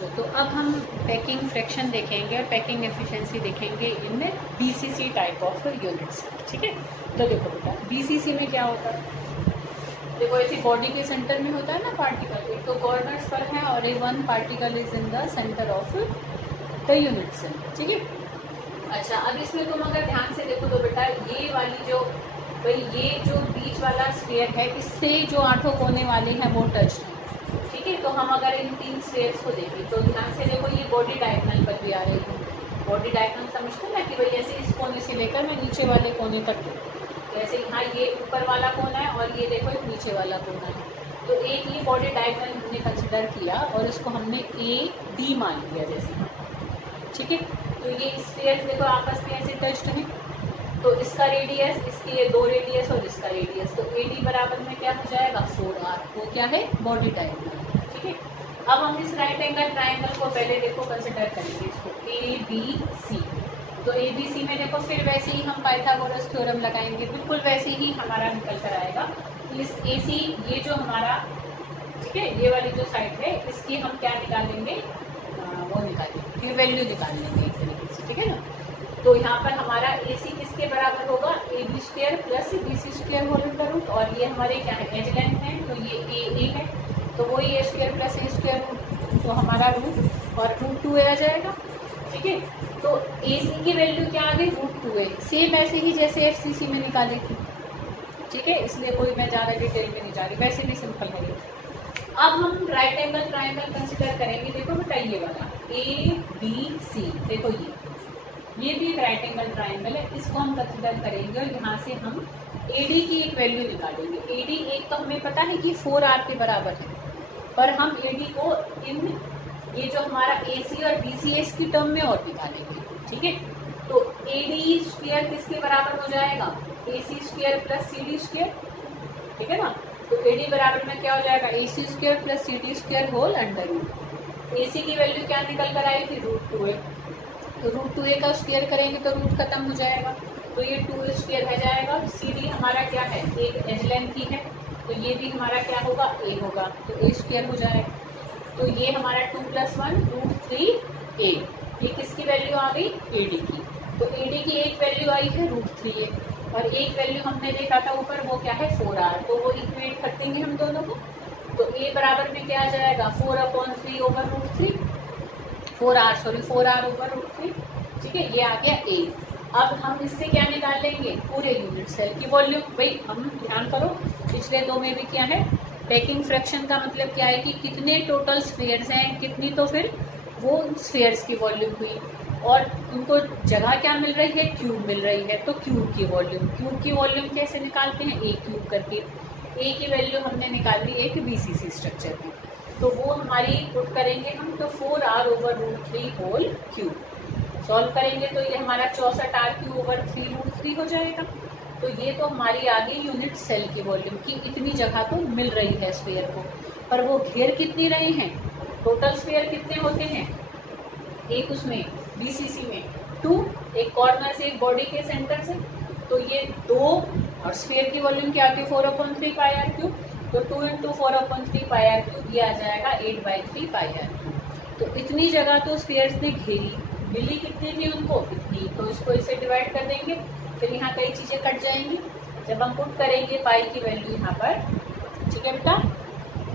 बच्चों, तो अब हम पैकिंग फ्रैक्शन देखेंगे और पैकिंग एफिशिएंसी देखेंगे इन बीसीसी टाइप ऑफ यूनिट्स। ठीक है, तो देखो बेटा बीसीसी में क्या होता है, देखो ऐसी बॉडी के सेंटर में होता है ना पार्टिकल, एक तो कॉर्नर्स पर है और एक one particle is in the centre of the unit cell. ठीक है, अच्छा अब इसमें तुम अगर ध्यान से देखो तो बेटा ये वाली जो भाई ये जो बीच वाला स्फीयर है, इससे जो आठों कोने वाले हैं वो टच है। ठीक है, तो हम अगर इन तीन स्फीयर्स को देखें तो ध्यान से देखो ये बॉडी डायगोनल पर भी आ रही है। बॉडी डायगोनल समझते ना कि भाई ऐसे इस कोने से लेकर मैं नीचे वाले कोने तक, जैसे यहाँ ये ऊपर वाला कोना है और ये देखो एक नीचे वाला कोना है। तो एक ये बॉडी डायगोनल हमने कंसिडर किया और इसको हमने ए डी मान लिया जैसे। ठीक है, तो ये स्फीयर्स देखो आपस में ऐसे टच्ड हैं, तो इसका रेडियस, इसके ये दो रेडियस और इसका रेडियस, तो ए डी बराबर में क्या हो जाएगा 4r, वो क्या है बॉडी डायगोनल। ठीक है, अब हम इस राइट एंगल ट्राइंगल को पहले देखो कंसिडर करेंगे इसको ए बी सी। तो ए बी सी में देखो फिर वैसे ही हम पाइथागोरस थ्योरम लगाएंगे, बिल्कुल वैसे ही हमारा निकल कर आएगा। इस ए सी ये जो हमारा, ठीक है, ये वाली जो साइड है इसकी हम क्या निकालेंगे, वो निकालेंगे, फिर वैल्यू निकाल लेंगे एक तरीके से। ठीक है ना, तो यहाँ पर हमारा ए सी किसके बराबर होगा, A B square plus B C square whole का रूट, और ये हमारे क्या है एज लेंथ है, तो ये ए है, तो वही ए स्क्वायर प्लस ए स्क्वायर रूट, तो हमारा रूट और रूट 2 आ जाएगा। ठीक है, तो ए सी की वैल्यू क्या आ गई रूट 2 सेम ऐसे ही जैसे एफ सी सी में निकाली थी। ठीक है, इसलिए कोई मैं ज़्यादा डिटेल में नहीं जा रही, वैसे भी सिंपल है ये। अब हम राइट एंगल ट्राइंगल कंसिडर करेंगे। देखो बेटा ये वाला ए बी सी, देखो ये भी एक राइट एंगल ट्राइंगल है, इसको हम कंसिडर करेंगे और यहाँ से हम AD की एक वैल्यू निकालेंगे। AD एक तो हमें पता है कि 4r के बराबर है, पर हम AD को इन ये जो हमारा AC और BCS की टर्म में और निकालेंगे। ठीक है, तो AD स्क्वायर किसके बराबर हो जाएगा, AC square plus CD square. ठीक है ना, तो AD बराबर में क्या हो जाएगा AC square plus CD square whole under root. AC की वैल्यू क्या निकल कर आई थी रूट 2a, तो रूट 2a का स्क्वायर करेंगे तो रूट खत्म हो जाएगा, तो ये 2 स्क्वायर रह जाएगा। CD हमारा क्या है एक एज लेंथ ही है, तो ये भी हमारा क्या होगा a होगा, तो a स्क्वायर हो जाएगा। तो ये हमारा 2 + 1 रूट 3a, ये किसकी वैल्यू आ गई AD की, तो AD की एक वैल्यू आई है रूट 3a और एक वैल्यू हमने देखा था ऊपर वो क्या है 4r, तो वो इक्वेट कर देंगे हम दोनों को। तो a बराबर में क्या आ जाएगा 4/3 over root 3, 4r over root 3। ठीक है, ये आ गया a। अब हम इससे क्या निकाल लेंगे पूरे यूनिट सेल की वॉल्यूम। भाई हम ध्यान करो पिछले दो में भी क्या है पैकिंग फ्रैक्शन का मतलब क्या है कि कितने टोटल स्फीयर्स हैं, कितनी तो फिर वो स्फीयर्स की वॉल्यूम हुई, और उनको जगह क्या मिल रही है क्यूब मिल रही है, तो क्यूब की वॉल्यूम कैसे निकालते हैं a क्यूब करके। a की वैल्यू हमने निकाल ली एक BCC स्ट्रक्चर की, तो वो हमारी पुट करेंगे हम, तो 4r over root 3 whole cube solve करेंगे तो ये हमारा 64r³ ओवर 3 रूट 3 हो जाएगा। तो ये तो हमारी आ गई यूनिट सेल की वॉल्यूम की इतनी जगह तो मिल रही है स्फीयर को, पर वो घेर कितनी रहे हैं, टोटल स्फीयर कितने होते हैं, एक उसमें BCC में 2, एक कॉर्नर से एक बॉडी के सेंटर से, तो ये 2, और स्फीयर की वॉल्यूम क्या आती है 4/3 πr³, तो 2 × 4/3 πr³ ये आ जाएगा 8/3 πr³। तो इतनी जगह तो स्फीयर्स ने घेरी, मिली कितनी थी उनको इतनी, तो इसको इससे डिवाइड कर देंगे, फिर यहाँ कई चीज़ें कट जाएंगी। जब हम पुट करेंगे पाई की वैल्यू यहाँ पर, ठीक है बेटा,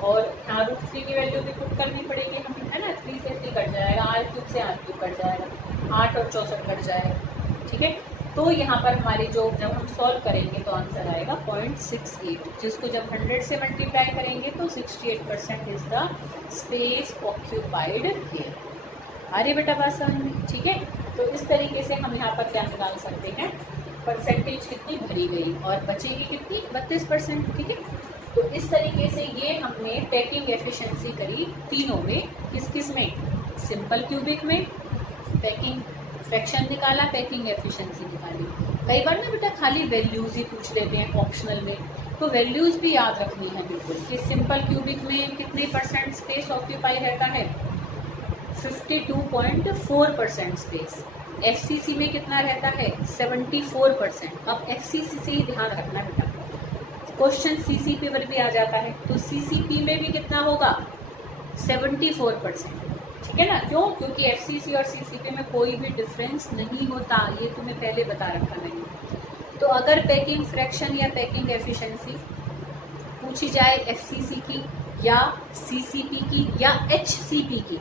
और यहाँ रूट 3 की वैल्यू भी पुट करनी पड़ेगी हमें, है ना, 3 से 3 कट जाएगा, r³ से r³ कट जाएगा, 8 और 64 कट जाएगा। ठीक है, तो यहाँ पर हमारी जो जब हम सॉल्व करेंगे तो आंसर आएगा 0.68, जिसको जब 100 से मल्टीप्लाई करेंगे तो 68% is the space occupied here. आ रही बेटा बात समझ में। ठीक है, तो इस तरीके से हम यहाँ पर क्या निकाल सकते हैं, परसेंटेज कितनी भरी गई और बचेगी कितनी 32%। ठीक है, तो इस तरीके से ये हमने पैकिंग एफिशिएंसी करी तीनों में, किस में, सिंपल क्यूबिक में पैकिंग फ्रैक्शन निकाला, पैकिंग एफिशिएंसी निकाली। कई बार ना बेटा खाली वैल्यूज़ ही पूछ लेते हैं ऑप्शनल में, तो वैल्यूज़ भी याद रखनी है बिल्कुल कि सिंपल क्यूबिक में कितने परसेंट स्पेस ऑक्यूपाई रहता है 52.4% स्पेस, FCC में कितना रहता है 74%। अब FCC से ही ध्यान रखना बेटा, क्वेश्चन CCP पर भी आ जाता है, तो CCP में भी कितना होगा 74%। ठीक है ना। क्यों? क्योंकि एफसीसी और सीसीपी में कोई भी डिफरेंस नहीं होता, ये तुम्हें पहले बता रखा मैंने। तो अगर पैकिंग फ्रैक्शन या पैकिंग एफिशिएंसी पूछी जाए एफसीसी की या सीसीपी की या एचसीपी की,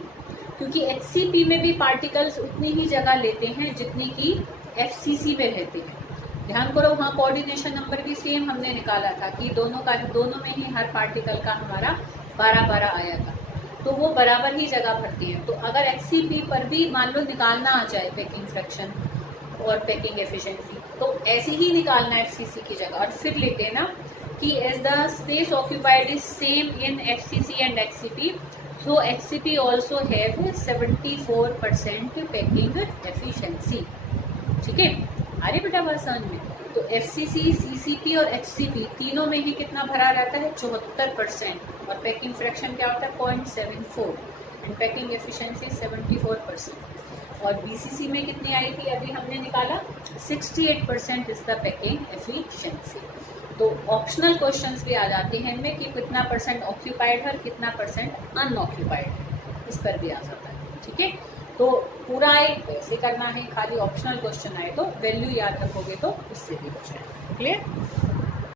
क्योंकि एचसीपी में भी पार्टिकल्स उतनी ही जगह लेते हैं जितनी की एफसीसी में रहते हैं। ध्यान करो, वहाँ कोऑर्डिनेशन नंबर भी सेम हमने निकाला था कि दोनों में ही हर पार्टिकल का हमारा 12-12 आया था, तो वो बराबर ही जगह भरती हैं। तो अगर एचसीपी पर भी मान लो निकालना आ जाए पैकिंग फ्रैक्शन और पैकिंग एफिशिएंसी, तो ऐसे ही निकालना एफसीसी की जगह, और फिर लिखते हैं ना कि as the space occupied is same in FCC and HCP, so HCP also have 74% packing efficiency. ठीक है, अरे बेटा बात समझ में। तो एफसीसी, सीसीपी और एचसीपी तीनों में ही कितना भरा रहता है? 74%। और पैकिंग फ्रैक्शन क्या होता है? 0.74 एंड पैकिंग एफिशिएंसी 74%। और बीसीसी में कितनी आई थी अभी हमने निकाला? 68% इज द पैकिंग एफिशिएंसी। तो ऑप्शनल क्वेश्चंस भी आ जाते हैं इनमें कि कितना परसेंट ऑक्यूपाइड है और कितना परसेंट अनऑक्यूपाइड है, इस पर भी आ जाता है। ठीक है, तो पूरा एक ऐसे करना है, खाली ऑप्शनल क्वेश्चन आए तो वैल्यू याद रखोगे तो उससे भी हो जाए। क्लियर?